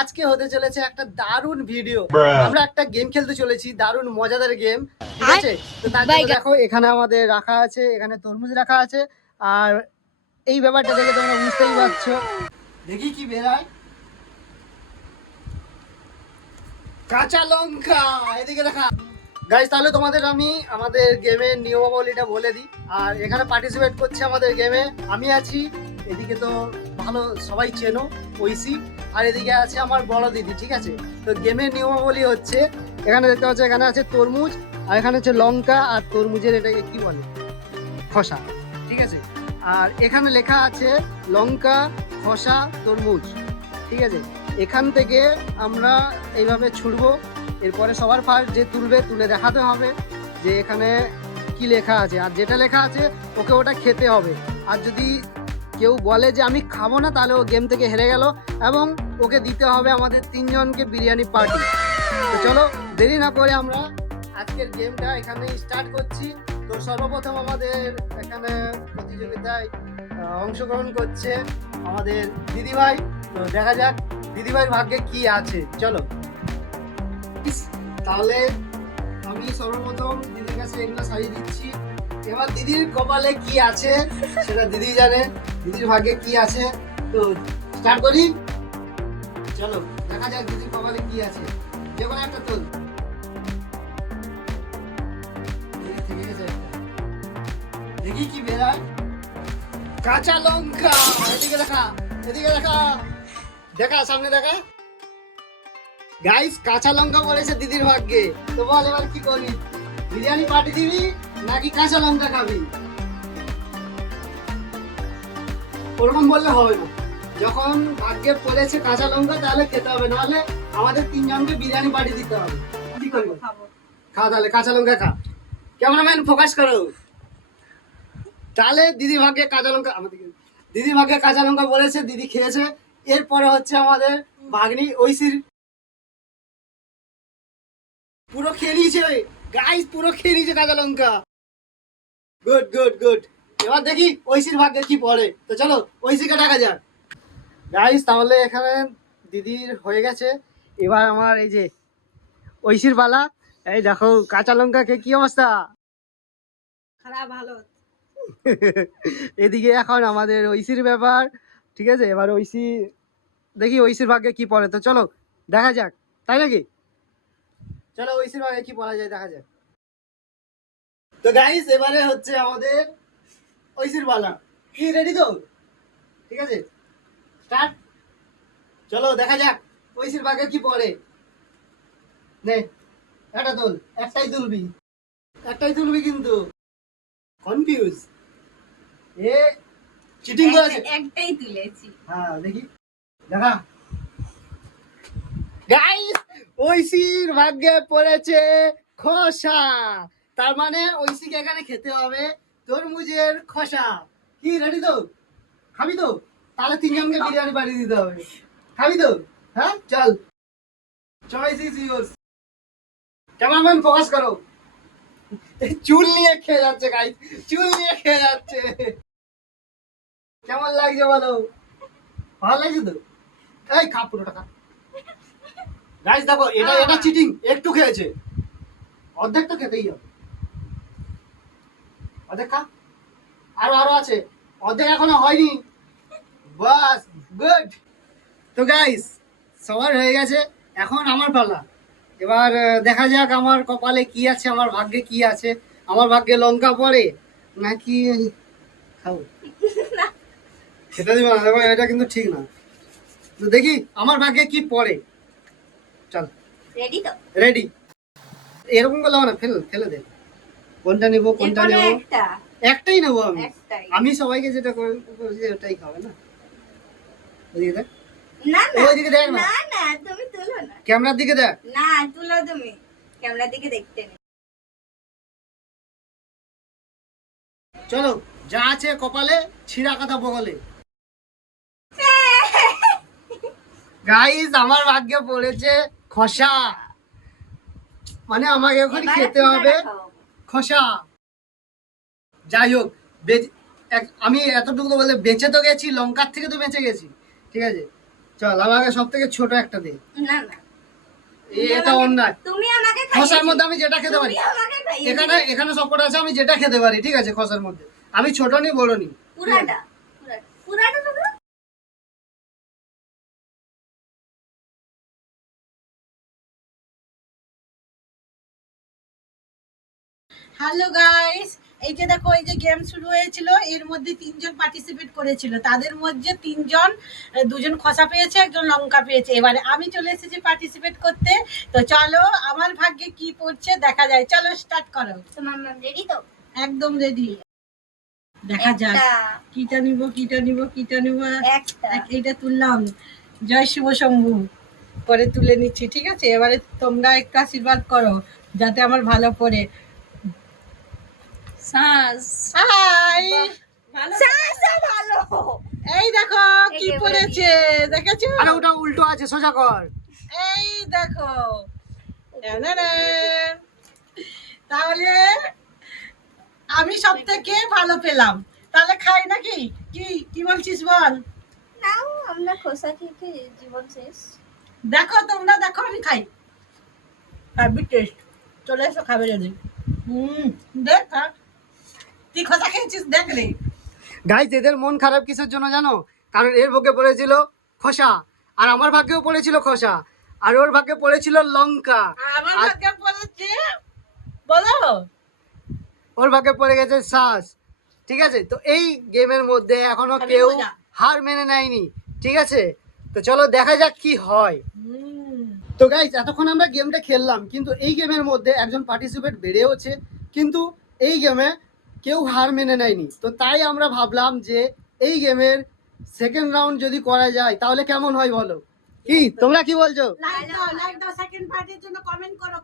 আজকে হতে চলেছে একটা দারুণ ভিডিও। আমরা একটা গেম খেলতে চলেছি, দারুণ মজাদার গেম, ঠিক আছে? তো তার জন্য দেখো এখানে আমাদের রাখা আছে, এখানে তরমুজ রাখা আছে। আর এই ব্যাপারটা দেখে তোমরা বুঝতেই পারছো। দেখি কি বেরায়। কাঁচা লঙ্কা, এদিকে দেখা। গাইস, তাহলে তোমাদের আমি আমাদের গেমের নিয়মাবলীটা বলে দিই। আর এখানে পার্টিসিপেট করছে আমাদের গেমে আমি আছি, এদিকে তো ভালো সবাই চেনো, ঐশী। আর এদিকে আছে আমার বড় দিদি, ঠিক আছে? তো গেমের নিয়মাবলী হচ্ছে, এখানে দেখতে পাচ্ছ এখানে আছে তরমুজ, আর এখানে হচ্ছে লঙ্কা, আর তরমুজের এটাকে কি বলে, খোসা, ঠিক আছে? আর এখানে লেখা আছে লঙ্কা, খোসা, তরমুজ, ঠিক আছে? এখান থেকে আমরা এইভাবে ছুড়বো। এরপরে সবার ফার্স্ট যে তুলবে, তুলে দেখাতে হবে যে এখানে কি লেখা আছে। আর যেটা লেখা আছে ওকে ওটা খেতে হবে। আর যদি কেউ বলে যে আমি খাবো না, তাহলে ও গেম থেকে হেরে গেল, এবং ওকে দিতে হবে আমাদের তিনজনকে বিরিয়ানি পার্টি। তো চলো দেরি না করে আমরা আজকের গেমটা এখানে স্টার্ট করছি। তো সর্বপ্রথম আমাদের এখানে প্রতিযোগিতায় অংশগ্রহণ করছে আমাদের দিদিভাই। তো দেখা যাক দিদিভাইয়ের ভাগ্যে কি আছে, চলো। তাহলে আমি সর্বপ্রথম দিদির কাছে এগুলো সারিয়ে দিচ্ছি। এবার দিদির কপালে কি আছে সেটা দিদি জানে, দিদির ভাগ্যে কি আছে। তো স্টার্ট করি, চলো দেখা যাক দিদির কপালে কি আছে। যে কোনো একটা তোল। দেখি কি বেরায়। কাঁচা লঙ্কা, এদিকে দেখা, এদিকে দেখা, দেখা সামনে দেখা। গাইস, কাঁচা লঙ্কা পড়েছে দিদির ভাগ্যে। তো বল এবার কি করবি, বিরিয়ানি পার্টি দিবি নাকি কাঁচা লঙ্কা খাবি? ওরকম বললে হবে না, যখন ভাগ্যে পড়েছে কাঁচা লঙ্কা তাহলে খেতে হবে, নাহলে আমাদের তিনজনকে বিরিয়ানি পার্টি দিতে হবে। কি করবি? খা তাহলে, কাঁচা লঙ্কা খা। ক্যামেরাম্যান ফোকাস করো। তাহলে দিদি ভাগ্যে কাঁচা লঙ্কা, আমাদেরকে দিদি ভাগ্যে কাঁচা লঙ্কা বলেছে, দিদি খেয়েছে। এরপরে হচ্ছে আমাদের ভাগ্নি ঐশীর, পুরো খেয়ে নিয়েছে গাইস, পুরো খেয়ে নিয়েছে কাঁচা লঙ্কা। Good good good. এবার দেখি ঐশীর ভাগ্যে কি পড়ে। তো চলো ঐশীকে ডাকা যাক। গাইস, তাহলে এখানে দিদির হয়ে গেছে। এবার আমার এই যে ঐশীর পালা। এই দেখো কাঁচা লঙ্কা খেয়ে কি অবস্থা। খারাপ, ভালো। এদিকে এখন আমাদের ঐশীর ব্যাপার, ঠিক আছে? এবার ঐশী, দেখি ঐশীর ভাগ্যে কি পড়ে। তো চলো দেখা যাক, তাই নাকি? চলো ঐশীর ভাগ্যে কি পড়া যায় দেখা যাক। তো গাইস, এবারে হচ্ছে আমাদের ঐশীর পালা। কি রেডি তো? ঠিক আছে, স্টার্ট। চলো দেখা যাক ঐশীর ভাগ্যে কি পড়ে। নে, একটা তোল, একটাই তুলবি, একটাই তুলবি কিন্তু। কনফিউজ, এ চিটিং করেছে। একটাই তুলেছি। হ্যাঁ দেখি, দেখা। গাইস, ঐশীর ভাগ্যে পড়েছে খোসা। তার মানে ঐশীকে এখানে খেতে হবে তরমুজের খোসা। কি রেডি তো? খাবি তো? তাহলে তিনজনকে বিরিয়ানি বানিয়ে দিতে হবে। খাবি তো? হ্যাঁ চল, choice is yours. Cameraman focus করো। চুল নিয়ে খেয়ে যাচ্ছে গাইস, চুল নিয়ে খেয়ে যাচ্ছে। কেমন লাগছে বলো? ভালো লাগছে তো? এই খা পুরোটা খা। গাইস দেখো, এটা এটা চিটিং, একটু খেয়েছে, অর্ধেক তো খেতেই হবে। অর্ধেক খা, আরো আরো আছে, অর্ধেক এখনো হয়নি। বাস, গুড। তো গাইস, সবার হয়ে গেছে, এখন আমার পালা। এবার দেখা যাক আমার কপালে কি আছে, আমার ভাগ্যে কি আছে। আমার ভাগ্যে লঙ্কা পড়ে নাকি খাবো, সেটা দিবে না, দেখো এটা কিন্তু ঠিক না। তো দেখি আমার ভাগ্যে কি পড়ে। চল, রেডি তো? রেডি। এরকম করলে হবে না, ফেলে দে। কোনটা নেবো, কোনটা যেকোনো নেবো? একটা। একটাই নেবো আমি। একটাই। আমি সবাইকে যেটা করেছি ওটাই খাবে না। ওদিকে দেখ, না না, ওইদিকে দেখ না, না না, তুমি তুলো না। ক্যামেরার দিকে দেখ। না, তুলো তুমি, ক্যামেরার দিকে দেখতে নেই। চলো, যা আছে কপালে ছিঁড়া কথা বগলে। গাইস, আমার ভাগ্যে পড়েছে খোসা, মানে আমাকে ওখানে এবার খেতে হবে পুরোটা খাও। খোসা। যাই হোক, আমি এতটুকু তো বলতে, বেঁচে তো গেছি, লঙ্কার থেকে তো বেঁচে গেছি, ঠিক আছে? চল আমাকে সব থেকে ছোট একটা দে। না না এটা অন্যায়। তুমি আমাকে খসার মধ্যে আমি যেটা খেতে পারি, তুমি আমাকে খাইয়ে এখানে এখানে সবকটা আছে, আমি যেটা খেতে পারি, ঠিক আছে? খসার মধ্যে আমি ছোট নি বড় নি। পুরাটা পুরাটা পুরাটা তো হ্যালো গাইস, এই যে দেখো, এই যে গেম শুরু হয়েছিল, এর মধ্যে 3জন পার্টিসিপেট করেছিল। তাদের মধ্যে 3জন, 2জন খসা পেয়েছে, একজন লঙ্কা পেয়েছে। এবারে আমি চলে এসেছি পার্টিসিপেট করতে। তো চলো আমার ভাগ্যে কি পড়ছে দেখা যায়। চলো স্টার্ট করো। তোমার ম্যাম রেডি তো? একদম রেডি। দেখা যাক কিটা নিব, কিটা নিব, কিটা নিব। একটা এইটা তুললাম, জয় শিব শম্ভু করে তুলে নিচ্ছি, ঠিক আছে? এবারে তোমরা একটু আশীর্বাদ করো যাতে আমার ভালো পড়ে। শ্বাস হাই, শ্বাস ভালো। এই দেখো কি এই যে পড়েছে, দেখেছো? আরে ওটা উল্টো আছে, সোজা কর। এই দেখো, টানাটান। তাহলে আমি সব থেকে ভালো পেলাম। তাহলে খাই নাকি? কি কি বলছিস বল? নাও, আমরা খোসা খেয়ে জীবন শেষ। দেখো তোমরা দেখো, আমি খাই। Happy taste. চলে এসো, খাবে যদি। দেখ খা। তুই খোসা খেয়েছিস, দেখ রে। গাইস এদের মন খারাপ কিসের জন্য জানো? কারণ এর ভাগ্যে পড়েছিল খোসা, আর আমার ভাগ্যেও পড়েছিল খোসা, আর ওর ভাগ্যে পড়েছিল লঙ্কা, আমার আর ভাগ্যে পড়েছে, বলো। ওর ভাগ্যে পড়ে গেছে শ্বাস। ঠিক আছে, তো এই গেমের মধ্যে এখনো খালি কেউ মজা। হার মেনে নেয়নি, ঠিক আছে? তো চলো দেখা যাক কি হয়। হুম। তো গাইস এতক্ষণ আমরা গেমটা খেললাম, কিন্তু এই গেমের মধ্যে একজন পার্টিসিপেট বেড়েওছে, কিন্তু এই গেমে কেউ হার মেনে নেয়নি। তো তাই আমরা ভাবলাম যে এই গেমের সেকেন্ড রাউন্ড যদি করা যায় তাহলে কেমন হয় বলো? কি তোমরা কি বলছো? লাইক দাও, লাইক দাও। সেকেন্ড পার্টের জন্য কমেন্ট করো।